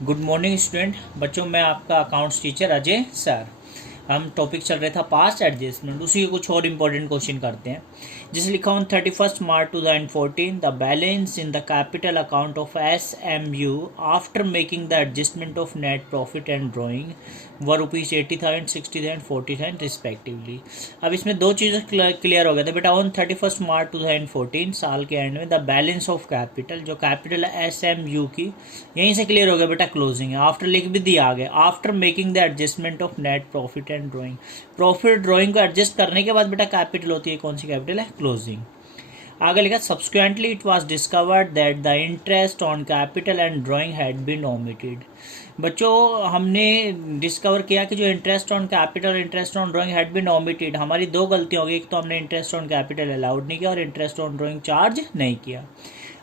Good morning student. बच्चों, मैं आपका अकाउंट्स टीचर अजय सर। हम टॉपिक चल रहा था पास्ट एडजस्टमेंट, उसी के कुछ और इंपॉर्टेंट क्वेश्चन करते हैं। जिसे लिखा on 31 March 2014 the balance in the capital account of SMU after making the adjustment of net profit and drawing व रुपीज़ 80,000, 60,000, 40,000 रिस्पेक्टिवली। अब इसमें दो चीज़ें क्लियर हो गया था बेटा। ऑन 31 March 2014 साल के एंड में द बैलेंस ऑफ कैपिटल, जो कैपिटल है SMU की, यहीं से क्लियर हो गया बेटा। क्लोजिंग है, आफ्टर लिख भी दिया आगे, after making the adjustment of net profit and drawing. Profit drawing को एडजस्ट करने के बाद बेटा कैपिटल होती है, कौन सी कैपिटल है? क्लोजिंग। आगे लिखा subsequently it was discovered that the interest on capital and drawing had been omitted. बच्चों, हमने डिस्कवर किया कि जो इंटरेस्ट ऑन कैपिटल और interest on drawing had been omitted, हमारी दो गलतियां हो गई। एक तो हमने इंटरेस्ट ऑन कैपिटल अलाउड नहीं किया और इंटरेस्ट ऑन ड्राइंग चार्ज नहीं किया।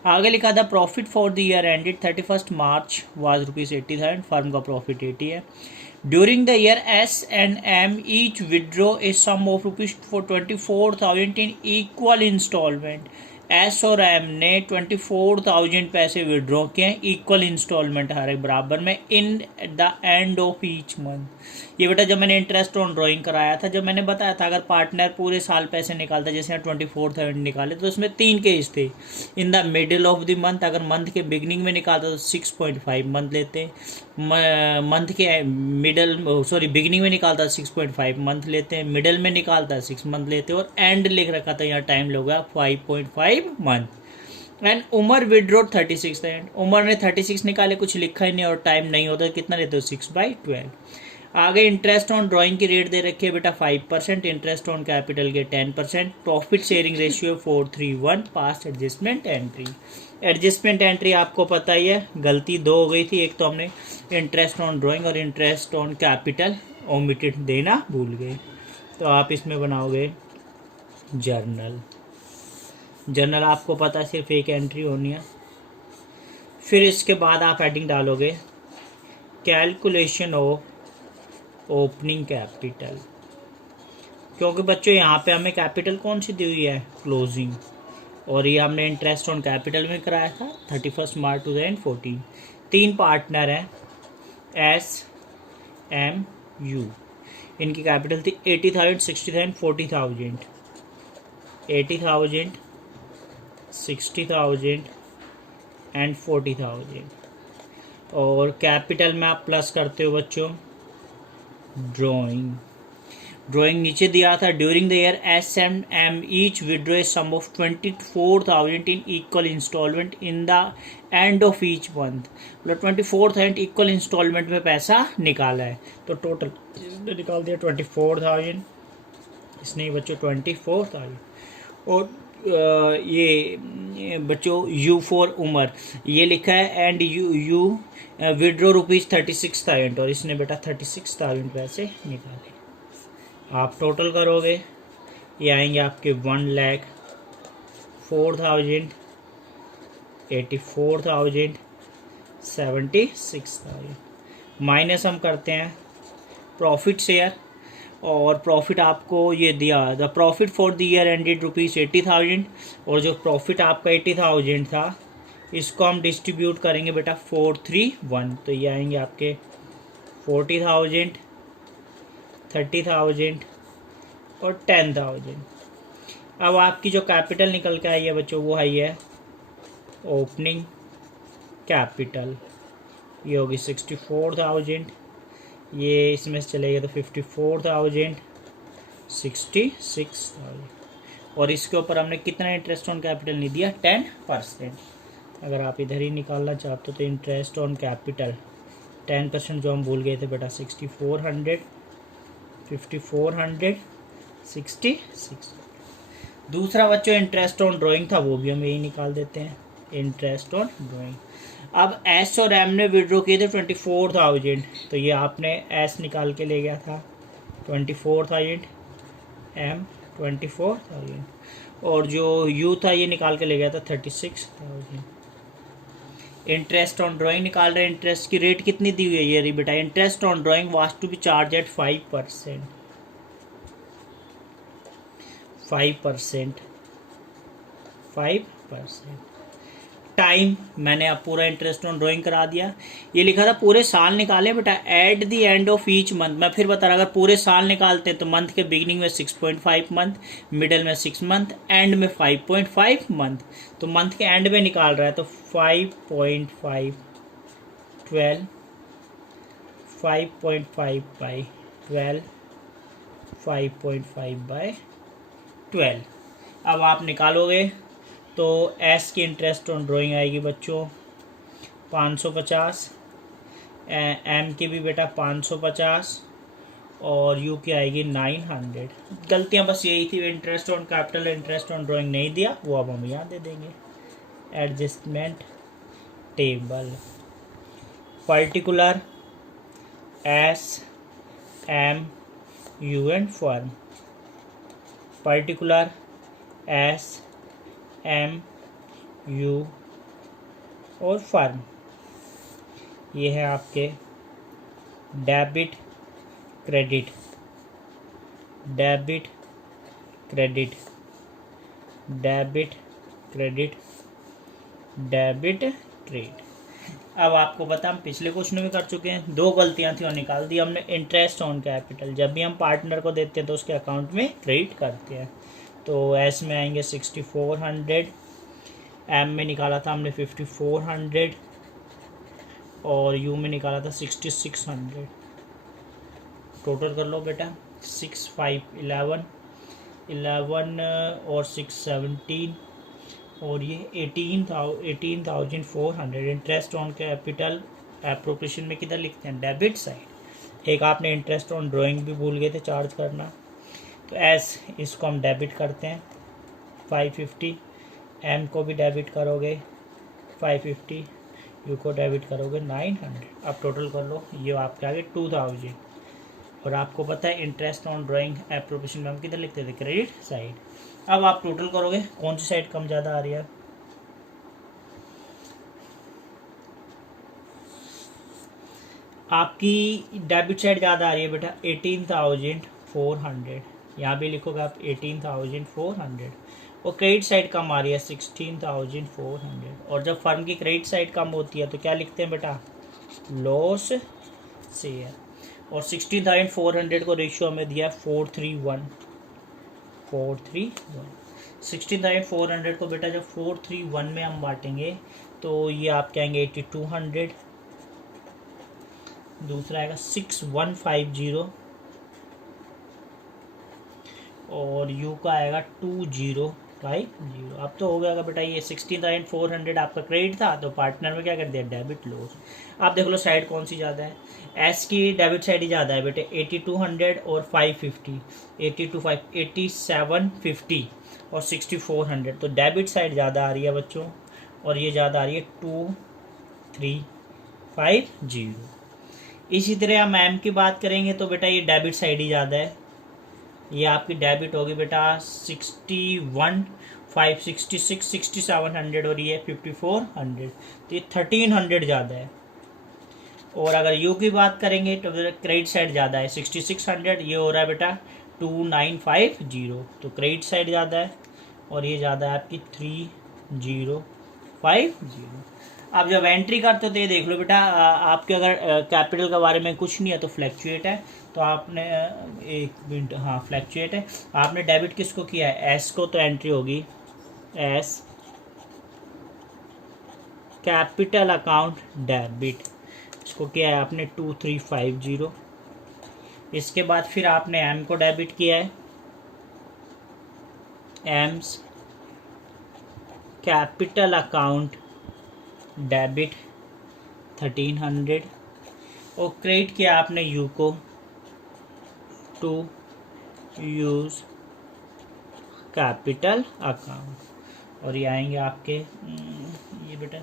आगे लिखा था profit for the year ended 31 March was ₹80,000। Firm का प्रॉफिट 80 है। During the year S&M each withdrew a sum of ₹24,000 in equal instalment. S और एम ने 24,000 पैसे विड्रॉ किए इक्वल इंस्टॉलमेंट हर बराबर में इन the end of each month. ये बेटा जब मैंने इंटरेस्ट ऑन ड्राइंग कराया था, जब मैंने बताया था अगर पार्टनर पूरे साल पैसे निकालता, जैसे यहाँ 24,000 निकाले, तो उसमें 3 केस थे। In the middle of the month, अगर मंथ के बिगनिंग में निकालता तो 6.5 मंथ लेते। मंथ के बिगिनिंग में निकालता 6.5 मंथ लेते हैं, मिडल में निकालता 6 मंथ लेते हैं, और एंड लिख रखा था यहाँ टाइम लोगा 5.5 month. And Umar withdrew 36,000। Umar ने 36 निकाले, कुछ लिखा ही नहीं और टाइम नहीं होता, कितना लेते हो? 6/12। आगे इंटरेस्ट ऑन ड्राइंग की रेट दे रखी है बेटा 5%, इंटरेस्ट ऑन कैपिटल के 10%, profit sharing ratio 4:3:1, past adjustment entry. Adjustment entry आपको पता ही है, गलती दो हो गई थी। एक तो हमने इंटरेस्ट ऑन ड्राइंग और इंटरेस्ट ऑन कैपिटल ओमिटेड देना भूल गए। तो आप इसमें बनाओगे जर्नल। जर्नल आपको पता है सिर्फ एक एंट्री होनी है। फिर इसके बाद आप हेडिंग डालोगे कैलकुलेशन ऑफ ओपनिंग कैपिटल, क्योंकि बच्चों यहाँ पे हमें कैपिटल कौन सी दी हुई है? क्लोजिंग। और ये हमने इंटरेस्ट ऑन कैपिटल में कराया था 31 मार्च 2014। 3 पार्टनर हैं SMU, इनकी कैपिटल थी 80,000, 60,000, 40,000। 80,000, 60,000 एंड 40,000। और कैपिटल में आप प्लस करते हो बच्चों ड्राइंग। ड्राइंग नीचे दिया था during the year S&M each withdraw sum of 24,000 in equal instalment in the end of each month. मतलब 24,000 इक्वल इंस्टॉलमेंट में पैसा निकाला है, तो टोटल इसने निकाल दिया 24,000, इसने बच्चों 24,000। और ये बच्चों U फॉर उमर ये लिखा है एंड यू विड्रॉ ₹36,000, और इसने बेटा 36,000 पैसे निकाले। आप टोटल करोगे, ये आएंगे आपके 1,04,000, 84,000, 76,000। माइनस हम करते हैं प्रॉफिट शेयर, और प्रॉफिट आपको ये दिया the profit for the year ended ₹80,000, और जो प्रॉफिट आपका 80,000 था इसको हम डिस्ट्रीब्यूट करेंगे बेटा 4:3:1। तो ये आएंगे आपके 40,000, 30,000 और 10,000। अब आपकी जो कैपिटल निकल के आई है बच्चों वो आई है ओपनिंग कैपिटल। ये होगी 64,000, ये इसमें से चलेगा तो 54,000, 66,000। और इसके ऊपर हमने कितना इंटरेस्ट ऑन कैपिटल नहीं दिया? 10%। अगर आप इधर ही निकालना चाहते हो तो इंटरेस्ट ऑन कैपिटल 10% जो हम भूल गए थे बेटा 6,400, 5,400, 66। दूसरा बच्चों इंटरेस्ट ऑन ड्राइंग था, वो भी हम यही निकाल देते हैं, इंटरेस्ट ऑन ड्राइंग। अब S और M ने विड्रॉ किए थे 24,000, तो ये आपने S निकाल के ले गया था 24,000, M 24,000, और जो U था ये निकाल के ले गया था 36,000। इंटरेस्ट ऑन ड्राइंग निकाल रहे हैं। इंटरेस्ट की रेट कितनी दी हुई है? ये रही बेटा, interest on drawing was to be charge at 5%। 5%। Time मैंने अब पूरा इंटरेस्ट ऑन ड्राइंग करा दिया। ये लिखा था पूरे साल निकाले बेटा, at the end of each month. मैं फिर बता रहा, अगर पूरे साल निकालते हैं तो मंथ के बिगिनिंग में 6.5 मंथ, मिडिल में 6 मंथ, एंड में 5.5 मंथ। तो मंथ के एंड में निकाल रहा है तो 5.5 12 5.5 बाई 12 5.5 बाई 12। अब आप निकालोगे तो एस की इंटरेस्ट ऑन ड्राइंग आएगी बच्चों 550, एम की भी बेटा 550 और यू की आएगी 900। गलतियां बस यही थी, interest on capital interest on drawing नहीं दिया, वो अब हम यहाँ दे देंगे। Adjustment table particular S M U and firm, particular S M U और फर्म। ये है आपके debit credit, debit credit, debit credit, debit credit. अब आपको पता, हम पिछले क्वेश्चन में कर चुके हैं, दो गलतियां थी और निकाल दी हमने। इंटरेस्ट ऑन कैपिटल जब भी हम पार्टनर को देते हैं तो उसके अकाउंट में क्रेडिट करते हैं। तो एस में आएंगे 6400, एम में निकाला था हमने 5400 और यू में निकाला था 6600। टोटल कर लो बेटा, 6 5 11 11 और 6 17 और ये 18,400। इंटरेस्ट ऑन कैपिटल एप्रोप्रिएशन में किधर लिखते हैं, डेबिट साइड। एक आपने इंटरेस्ट ऑन ड्राइंग भी भूल गए थे चार्ज करना, तो एस इसको हम डेबिट करते हैं 550, एम को भी डेबिट करोगे 550, यू को डेबिट करोगे 900। अब टोटल कर लो, ये आपके आगे 2000। और आपको पता है इंटरेस्ट ऑन ड्राइंग एप्रोप्रिएशन में हम किधर लिखते थे, क्रेडिट साइड। अब आप टोटल करोगे, कौन सी साइड कम ज़्यादा आ रही है, आपकी डेबिट साइड ज़्यादा आ रही है बेटा 18,400। यहाँ भी लिखोगे आप 18,400 और क्रेडिट साइड कम आ रही है 16,400। और जब फर्म की क्रेडिट साइड कम होती है तो क्या लिखते हैं बेटा, लॉस शेयर। और 16,400 को रेशियो हमें दिया 431। 16,400 को बेटा जब 431 में हम बांटेंगे तो ये आप कहेंगे 8200, दूसरा आएगा 6150 और यू का आएगा 2050। अब तो हो गया बेटा, ये 16,400 आपका क्रेडिट था तो पार्टनर में क्या कर दिया, डेबिट लॉस। आप देख लो साइड कौन सी ज़्यादा है, एस की डेबिट साइड ही ज़्यादा है बेटे 8200 और 550, 8750 और 6400। तो डेबिट साइड ज़्यादा आ रही है बच्चों और ये ज़्यादा आ रही है 2350। इसी तरह हम एम की बात करेंगे तो बेटा ये डेबिट साइड ही ज़्यादा है, ये आपकी डेबिट होगी बेटा 61,566 6700 और ये 5400। तो ये 1300 ज़्यादा है। और अगर यू की बात करेंगे तो क्रेडिट साइड ज़्यादा है 6600, ये हो रहा है बेटा 2950। तो क्रेडिट साइड ज़्यादा है और ये ज़्यादा है आपकी 3050। आप जब एंट्री करते हो तो ये देख लो बेटा, आपके अगर कैपिटल के बारे में कुछ नहीं है तो फ्लैक्चुएट है, तो आपने एक मिनट, हाँ फ्लैक्चुएट है। आपने डेबिट किसको किया है, एस को, तो एंट्री होगी एस कैपिटल अकाउंट डेबिट, इसको किया है आपने 2350। इसके बाद फिर आपने एम को डेबिट किया है, एम्स कैपिटल अकाउंट डेबिट 1300 और क्रेडिट किया आपने यू को टू यूज कैपिटल अकाउंट। और ये आएंगे आपके ये बेटा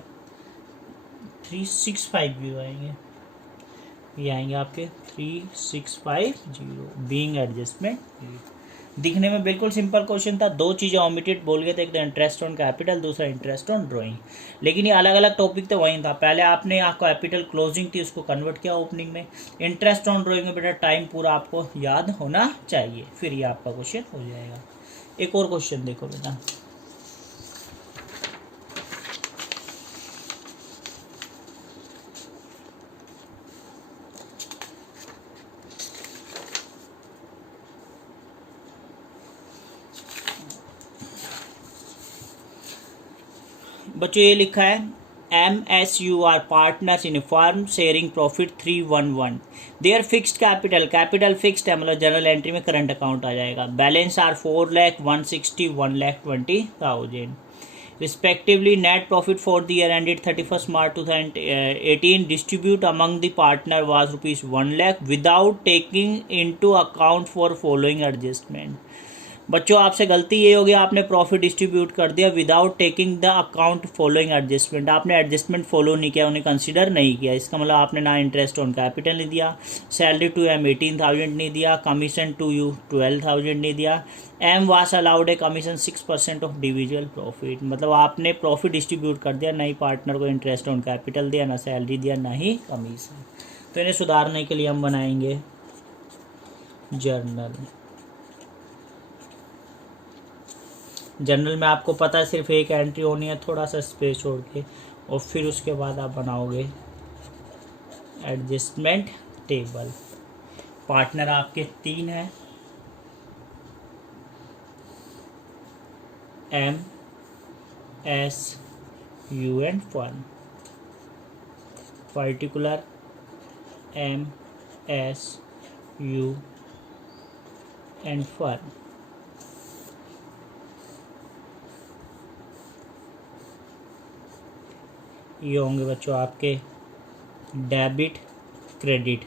365 व्यू आएंगे, ये आएंगे आपके 3650 बीइंग एडजस्टमेंट। दिखने में बिल्कुल सिंपल क्वेश्चन था, दो चीज़ें ओमिटेड बोल गए थे, एक तो इंटरेस्ट ऑन कैपिटल, दूसरा इंटरेस्ट ऑन ड्राइंग। लेकिन ये अलग अलग टॉपिक तो वही था, पहले आपने आपको कैपिटल क्लोजिंग थी उसको कन्वर्ट किया ओपनिंग में, इंटरेस्ट ऑन ड्राइंग में बेटा टाइम पूरा आपको याद होना चाहिए, फिर ये आपका क्वेश्चन हो जाएगा। एक और क्वेश्चन देखो बेटा, बच्चों ये लिखा है MSUR partners in firm sharing profit 311 their fixed capital fixed है, मतलब जनरल एंट्री में करंट अकाउंट आ जाएगा। Balance are 4,160 1,20,000 respectively. Net profit for the year ended 31 March 2018 distribute among the partner was ₹1 lakh without taking into account for following adjustment. बच्चों आपसे गलती ये होगी, आपने प्रॉफिट डिस्ट्रीब्यूट कर दिया without taking the account following adjustment. आपने adjustment follow नहीं किया, उन्हें कंसीडर नहीं किया। इसका मतलब आपने ना इंटरेस्ट ऑन कैपिटल नहीं दिया, सैलरी टू एम 18,000 नहीं दिया, कमीशन टू यू 12,000 नहीं दिया। एम वास allowed a commission 6% of divisible profit, मतलब आपने प्रॉफिट डिस्ट्रीब्यूट कर दिया, ना ही पार्टनर को इंटरेस्ट ऑन कैपिटल दिया, ना सैलरी दिया, ना ही कमीशन। तो इन्हें सुधारने के लिए हम बनाएंगे जर्नल। जनरल में आपको पता है सिर्फ एक एंट्री होनी है, थोड़ा सा स्पेस छोड़ के, और फिर उसके बाद आप बनाओगे एडजस्टमेंट टेबल। पार्टनर आपके 3 हैं, M S U and firm. Particular M S U and firm. ये होंगे बच्चों आपके debit credit,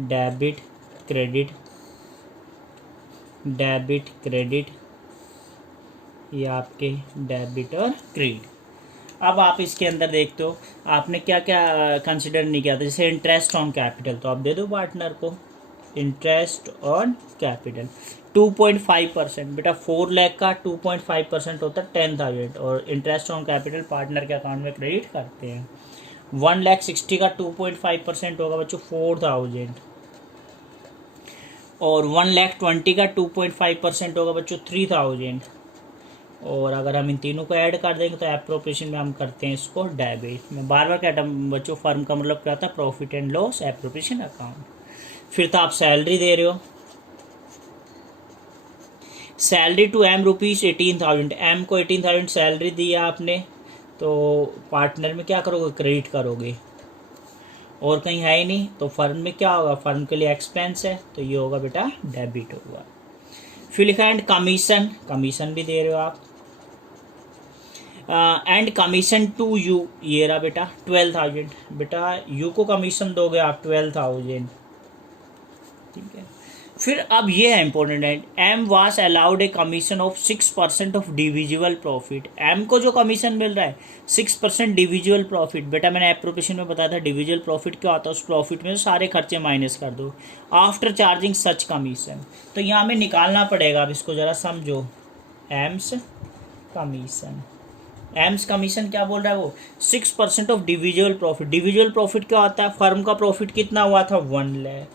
debit credit, debit credit, ये आपके डेबिट और क्रेडिट। अब आप इसके अंदर देखते हो आपने क्या क्या कंसिडर नहीं किया था, जैसे इंटरेस्ट ऑन कैपिटल, तो आप दे दो पार्टनर को इंटरेस्ट ऑन कैपिटल 2.5%। बेटा 4 लाख का 2.5% होता है 10,000, और इंटरेस्ट ऑन कैपिटल पार्टनर के अकाउंट में क्रेडिट करते हैं। 1,60,000 का 2.5% होगा बच्चों 4,000, और 1,20,000 का 2.5% होगा बच्चों 3,000। और अगर हम इन तीनों को ऐड कर देंगे तो एप्रोप्रिएशन में हम करते हैं इसको डेबिट में। बार बार क्या बच्चों, फर्म का मतलब क्या होता है, profit and loss appropriation account. फिर तो आप सैलरी दे रहे हो, सैलरी टू M ₹18,000, M को 18,000 सैलरी दी आपने, तो पार्टनर में क्या करोगे, क्रेडिट करोगे, और कहीं है ही नहीं, तो फर्म में क्या होगा, फर्म के लिए एक्सपेंस है, तो ये होगा बेटा डेबिट होगा। फिर लिखा एंड कमीशन, कमीशन भी दे रहे हो आप, एंड कमीशन टू यू, ये रहा बेटा 12,000, बेटा यू को कमीशन दोगे आप 12,000, ठीक है। फिर अब ये है इंपॉर्टेंट है, M वास allowed a commission of 6% of divisible profit. M को जो कमीशन मिल रहा है 6% डिविजुअल प्रॉफिट। बेटा मैंने एप्रोप्रिएशन में बताया था डिविजुअल प्रॉफिट क्या होता है, उस प्रॉफिट में सारे खर्चे माइनस कर दो आफ्टर चार्जिंग सच कमीशन। तो यहाँ हमें निकालना पड़ेगा, अब इसको जरा समझो। एम्स कमीशन, एम्स कमीशन क्या बोल रहा है वो, 6% of divisible profit. Divisible profit क्या होता है, फर्म का प्रॉफिट कितना हुआ था 1 लाख,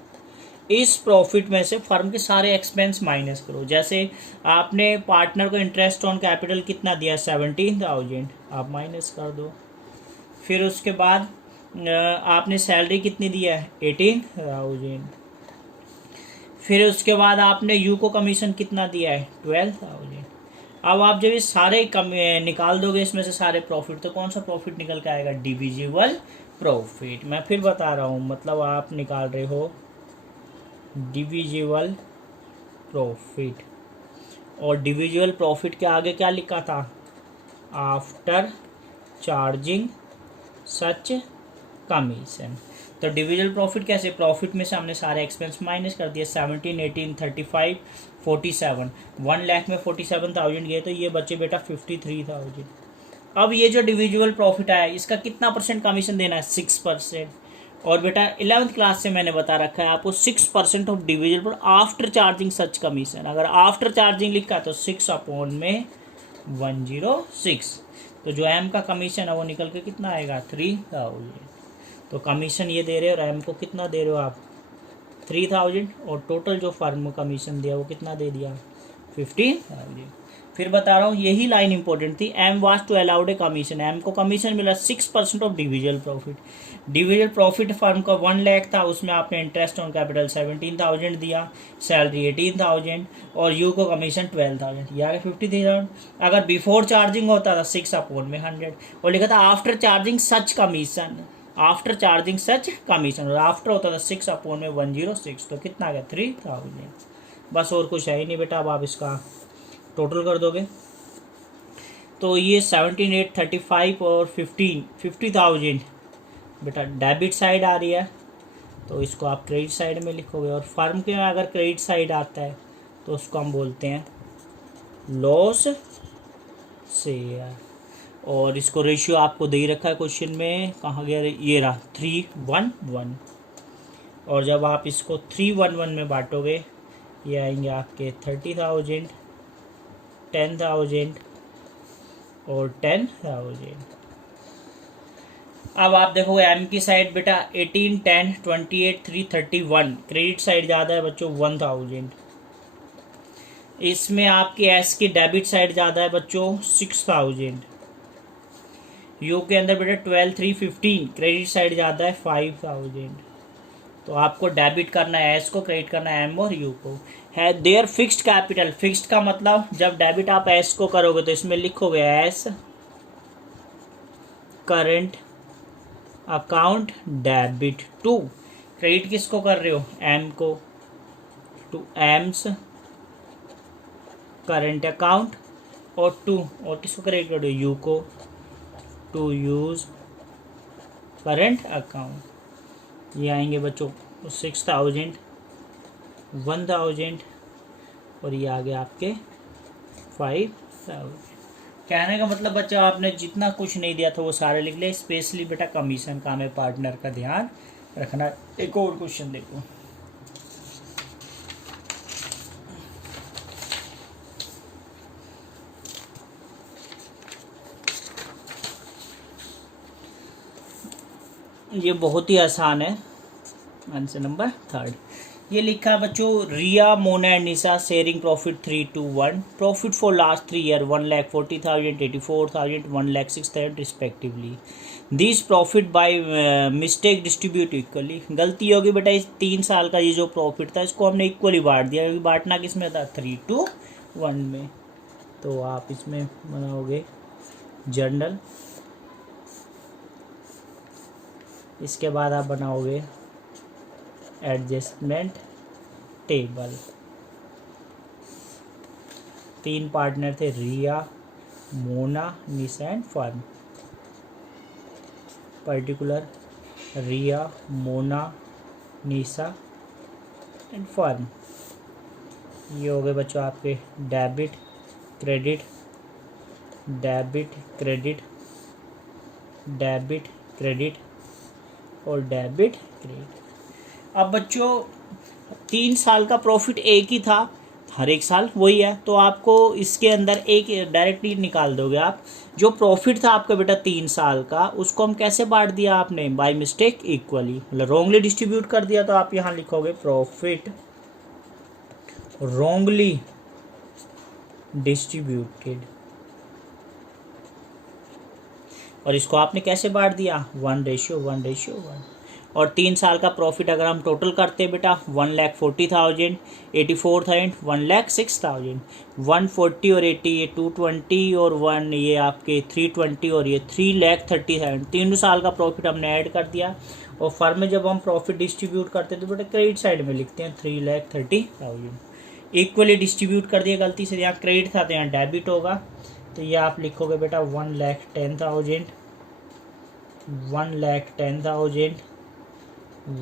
इस प्रॉफिट में से फर्म के सारे एक्सपेंस माइनस करो। जैसे आपने पार्टनर को इंटरेस्ट ऑन कैपिटल कितना दिया 17,000, आप माइनस कर दो। फिर उसके बाद आपने सैलरी कितनी दिया है 18,000। फिर उसके बाद आपने यू को कमीशन कितना दिया है 12,000। अब आप जब ये सारे निकाल दोगे इसमें से सारे प्रॉफिट, तो कौन सा प्रॉफिट निकल के आएगा, डिविजिबल प्रॉफिट। मैं फिर बता रहा हूँ, मतलब आप निकाल रहे हो डिविजिबल प्रॉफिट, और डिविजिबल प्रॉफिट के आगे क्या लिखा था, आफ्टर चार्जिंग सच कमीशन। तो डिविजिबल प्रॉफिट कैसे, प्रॉफिट में से हमने सारे एक्सपेंस माइनस कर दिए, 17, 18, 35, 47, 1 लाख में 47,000 गए, तो ये बचे बेटा 53,000। अब ये जो डिविजिबल प्रॉफिट आया इसका कितना % कमीशन देना है, 6%। और बेटा 11th क्लास से मैंने बता रखा है आपको 6% of divisible after charging such commission. अगर आफ्टर चार्जिंग लिखा है तो 6/106, तो जो M का कमीशन है वो निकल के कितना आएगा 3,000। तो कमीशन ये दे रहे हो, और M को कितना दे रहे हो आप 3,000, और टोटल जो फर्म कमीशन दिया वो कितना दे दिया 15,000। फिर बता रहा हूँ, यही लाइन इंपॉर्टेंट थी। M was to allowed a commission, M को कमीशन मिला 6% of divisible profit. Divisible profit firm का 1 लाख था, उसमें आपने इंटरेस्ट ऑन कैपिटल 17,000 दिया, सैलरी 18,000 और यू को कमीशन 12,000, ये आ गया 53,000। अगर बिफोर चार्जिंग होता था 6/100 और लिखा था आफ्टर चार्जिंग सच कमीशन, आफ्टर चार्जिंग सच कमीशन, और आफ्टर होता था 6/106, तो कितना आ गया 3,000। बस और कुछ है ही नहीं बेटा। अब आप इसका टोटल कर दोगे तो ये 17,835 और 50,000 बेटा डेबिट साइड आ रही है, तो इसको आप क्रेडिट साइड में लिखोगे। और फर्म के में अगर क्रेडिट साइड आता है तो उसको हम बोलते हैं लॉस शेयर। और इसको रेशियो आपको दे ही रखा है क्वेश्चन में, कहाँ गया, ये रहा 3:1:1। और जब आप इसको 3:1:1 में बांटोगे ये आएंगे आपके 30,000, 10,000 और 10,000। अब आप देखोगे एम की साइड बेटा 18, 10, 28, 3, 31, क्रेडिट साइड ज़्यादा है बच्चों 1,000। इसमें आपकी एस की डेबिट साइड ज़्यादा है बच्चों 6,000। यू के अंदर बेटा 12, 3, 15, क्रेडिट साइड ज़्यादा है 5,000। तो आपको डेबिट करना है एस को, क्रेडिट करना है एम और यू को। है देयर फिक्स्ड कैपिटल, फिक्स्ड का मतलब जब डेबिट आप एस को करोगे तो इसमें लिखोगे S current account debit to, credit किसको कर रहे हो एम को, टू एम्स करंट अकाउंट, और टू और किसको क्रेडिट कर रहे हो यू को, टू यूज करंट अकाउंट। ये आएंगे बच्चों 6,000, 1,000 और ये आ गया आपके 5,000। कहने का मतलब बच्चा आपने जितना कुछ नहीं दिया था वो सारे लिख ले, स्पेशली बेटा कमीशन का हमें पार्टनर का ध्यान रखना। एक और क्वेश्चन देखो, ये बहुत ही आसान है। आंसर नंबर 3 ये लिखा है बच्चों, Riya, Mona and Nisha sharing profit 3:1, profit for last 3 year 1,40,000, 84,000, 1,06,000 respectively. This profit by mistake distribute equally, गलती होगी बेटा इस 3 साल का ये जो प्रॉफिट था इसको हमने इक्वली बांट दिया, क्योंकि बांटना किस में था 3:1 में। तो आप इसमें बनाओगे जर्नल, इसके बाद आप बनाओगे एडजस्टमेंट टेबल। 3 पार्टनर थे Riya, Mona, Nisha and firm. Particular Riya, Mona, Nisha and firm. ये हो गए बच्चों आपके debit credit, debit credit, debit credit और डेबिट क्रेडिट। अब बच्चों 3 साल का प्रॉफिट एक ही था, हर एक साल वही है, तो आपको इसके अंदर एक डायरेक्टली निकाल दोगे आप। जो प्रॉफिट था आपका बेटा 3 साल का उसको हम कैसे बांट दिया आपने, बाय मिस्टेक इक्वली, मतलब रॉन्गली डिस्ट्रीब्यूट कर दिया। तो आप यहाँ लिखोगे प्रॉफिट रॉन्गली डिस्ट्रीब्यूटेड, और इसको आपने कैसे बांट दिया 1:1:1। और 3 साल का प्रॉफिट अगर हम टोटल करते हैं बेटा 1,40,000, 84,000, 1,06,000, 140 और 80 ये 220 और 1 ये आपके 320 और ये 3,30,000। 3 साल का प्रॉफिट हमने ऐड कर दिया। और फर्म में जब हम प्रॉफिट डिस्ट्रीब्यूट करते हैं तो बेटा क्रेडिट साइड में लिखते हैं 3,30,000, इक्वली डिस्ट्रीब्यूट कर दिया। गलती से यहाँ क्रेडिट था तो यहाँ डेबिट होगा, तो ये आप लिखोगे बेटा 1,10,000, 1,10,000,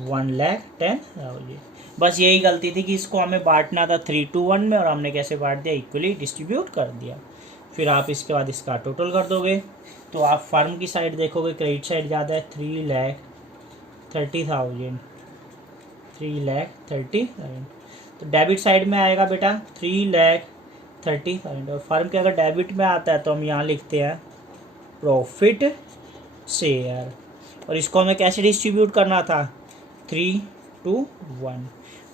1,10,000। बस यही गलती थी कि इसको हमें बांटना था 3:1 में और हमने कैसे बांट दिया, इक्वली डिस्ट्रीब्यूट कर दिया। फिर आप इसके बाद इसका टोटल कर दोगे तो आप फर्म की साइड देखोगे, क्रेडिट साइड ज़्यादा है 3,30,000, 3,30,000। तो डेबिट साइड में आएगा बेटा 3,30,000। और फर्म के अगर डेबिट में आता है तो हम यहाँ लिखते हैं प्रॉफिट शेयर। और इसको हमें कैसे डिस्ट्रीब्यूट करना था 3:1।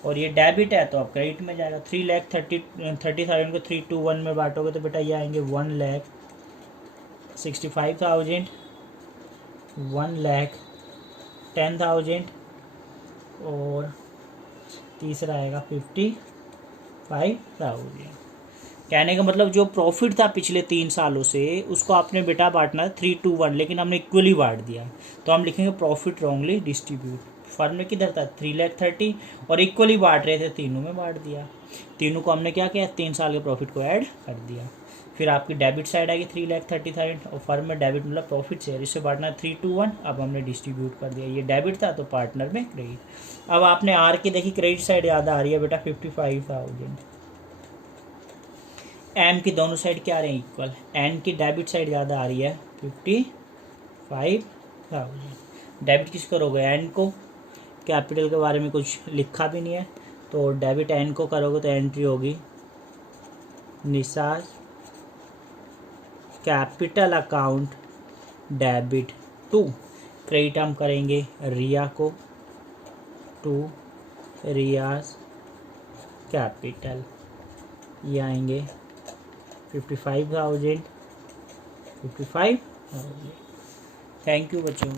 और ये डेबिट है तो आप क्रेडिट में जाएगा। 3,30,000 को 3 to 1 में बांटोगे तो बेटा ये आएंगे 1,65,000, 1,10,000 और तीसरा आएगा 55,000। कहने का मतलब जो प्रॉफिट था पिछले 3 सालों से उसको आपने बेटा बांटना है 3 to 1, लेकिन हमने इक्वली बांट दिया, तो हम लिखेंगे प्रॉफिट रॉन्गली डिस्ट्रीब्यूट। फर्म में किधर था 3,30,000 और इक्वली बांट रहे थे, तीनों में बांट दिया, तीनों को हमने क्या किया 3 साल के प्रॉफिट को ऐड कर दिया। फिर आपकी डेबिट साइड आएगी 3,30,000 और फर्म में डेबिट मतलब प्रॉफिट शेयर, इससे बांटना है 3 to 1। अब हमने डिस्ट्रीब्यूट कर दिया, ये डेबिट था तो पार्टनर में क्रेडिट। अब आपने आर की देखी क्रेडिट साइड याद आ रही है बेटा 55,000। एम की दोनों साइड क्या रहे हैं इक्वल, एन की डेबिट साइड ज़्यादा आ रही है 55,000। डेबिट किसको करोगे एन को, कैपिटल के बारे में कुछ लिखा भी नहीं है, तो डेबिट एन को करोगे तो एंट्री होगी Nisha's capital account debit to. Credit हम करेंगे रिया को टू रियाज कैपिटल, ये आएंगे 55,000। थैंक यू बच्चों।